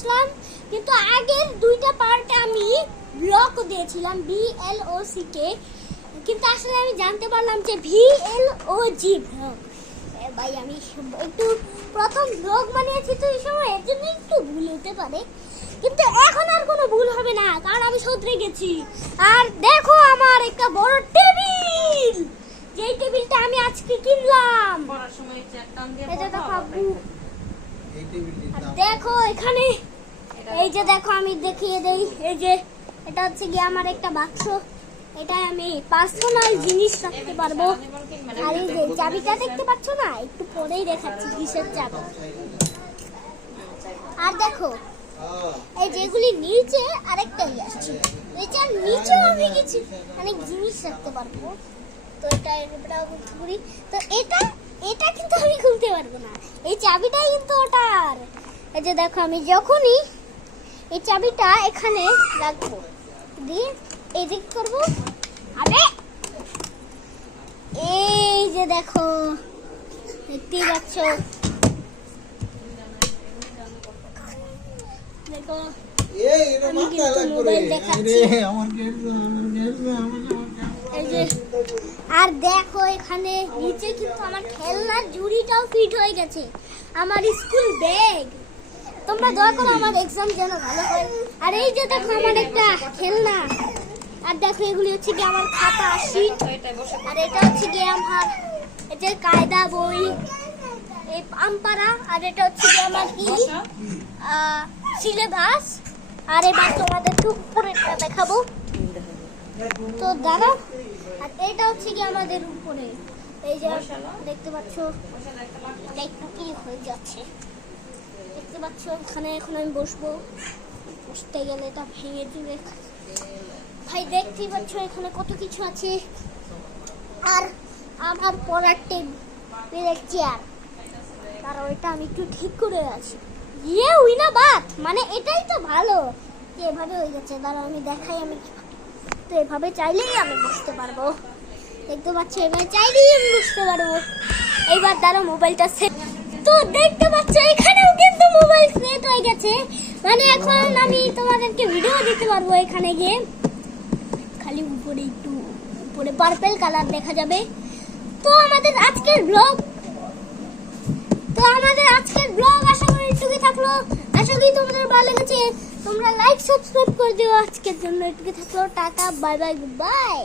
আসলাম, কিন্তু আগের দুইটা পার্টে আমি ব্লক দিয়েছিলাম BLOCK, কিন্তু আসলে আমি জানতে পারলাম যে VLOG ব্লগ। ভাই আমি একটু প্রথম ব্লগ বানিয়েছি তো এই সময়, এর জন্য একটু ভুল হতে পারে, কিন্তু এখন আর কোনো ভুল হবে না, কারণ আমি শুধরে গেছি। আর দেখো আমার একটা বড় টেবিল, যেই টেবিলটা আমি আজকে কিনলাম। দেখো এখানে, এই যে দেখো আমি দেখিয়ে দেই, এই যে এটা হচ্ছে গিয়ে আমার একটা বাক্স, এটা আমি পার্সোনাল জিনিস রাখতে পারবো। আর এই যে চাবিটা দেখতে পাচ্ছ না, একটু পরেই দেখাচ্ছি কিসের চাবি। আর দেখো এই যেগুলি নিচে আরেকটা আসছে, এটার নিচেও আমি কিছু অনেক জিনিস রাখতে পারবো। তো এটা বলতে পারি, তো এটা কিন্তু আমি খুলতে পারবো না, এই চাবিটাই কিন্তু ওটার। এই যে দেখো আমি যখনই এই চাবিটা এখানে রাখবো, দিয়ে এদিক করবো, আরে এই যে দেখো দেখতেই পাচ্ছ, দেখো আমি কিন্তু মোবাইল দেখাচ্ছি। আর দেখো এখানে নিচে কিন্তু আমার খেলনার ঝুড়িটাও ফিট হয়ে গেছে, আমার স্কুল ব্যাগ। তোমরা দয়া করে আমার এক্সাম যেন ভালো হয়। আর এই যে দেখো আমার একটা খেলনা, আর দেখো এগুলি হচ্ছে কি আমার খাতা শীট, আর এটা হচ্ছে কি আমার এই যে কায়দা বই, এই আমপারা, আর এটা হচ্ছে কি আমার কি সিলেবাস। আর এবার তোমাদের উপরেরটা দেখাবো, তো দাঁড়াও। আর এটা হচ্ছে কি আমাদের উপরে, এই যে দেখতে পাচ্ছ এটা একটু কি হয়ে যাচ্ছে, দেখতে পাচ্ছ এখানে এখন আমি বসতে গেলে এটা ভেঙে দিবে। ভাই দেখতেই পাচ্ছ এখানে কত কিছু আছে। আর আমার পড়ার টেবিলের চেয়ার, কারণ এটা আমি একটু ঠিক করে আছি। ইয়ে উইনা বাত, মানে এটাই তো ভালো যে এভাবে হয়ে গেছে। দাঁড়াও আমি দেখাই, আমি তো এভাবে চাইলেই আমি বসতে পারবো, দেখতে পাচ্ছ এভাবে চাইলেই আমি বসতে পারবো। এইবার দাঁড়াও মোবাইলটা সেট, তো দেখতে পাচ্ছ এখানেও কিন্তু মোবাইল সেট হয়ে গেছে, মানে এখন আমি তোমাদেরকে ভিডিও দিতে পারবো এখানে গিয়ে। খালি উপরে একটু উপরে পার্পল কালার দেখা যাবে। তো আমাদের আজকের ব্লগ আশা করি এটুকুই থাকলো। আশা করি তোমাদের ভালো লেগেছে, তোমরা লাইক সাবস্ক্রাইব করে দিও। আজকের জন্য এটুকুই থাকলো, tata bye bye good bye.